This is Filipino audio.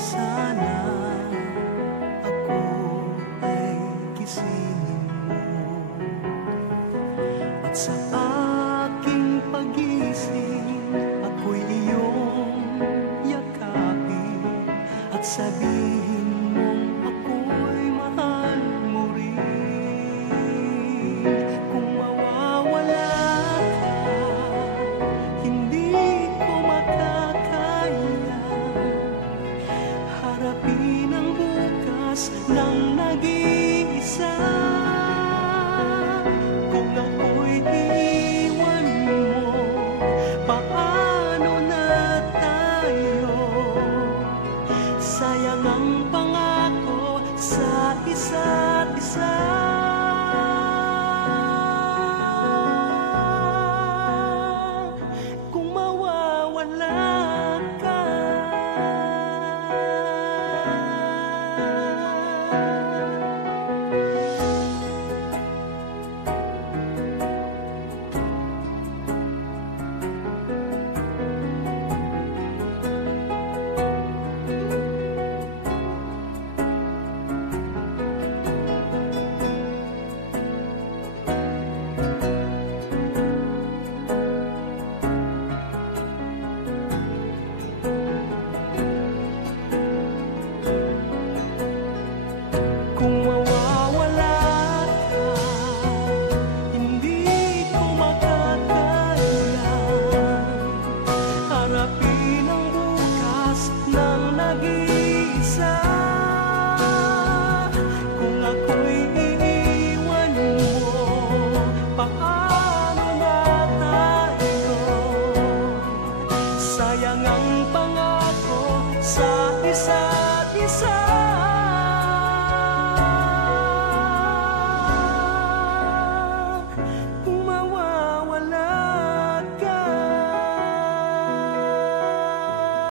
Sana ako ay gisingin mo, at sa aking pag-gising ako'y iyong yakapin at sabihin mong ako'y mahal mo rin. Kung mawawala ka, hindi ko makakaya harapin ang bukas ng nag-iisa. Kung ako'y iiwan mo, paano na tayo? Sayang ang pangako sa isa't isa. Kung mawawala ka, kung mawawala ka, hindi ko makakaya harapin ang bukas ng nag-iisa. Kung ako'y iiwan mo, paano na tayo? Sayang ang pangako sa isa't isa.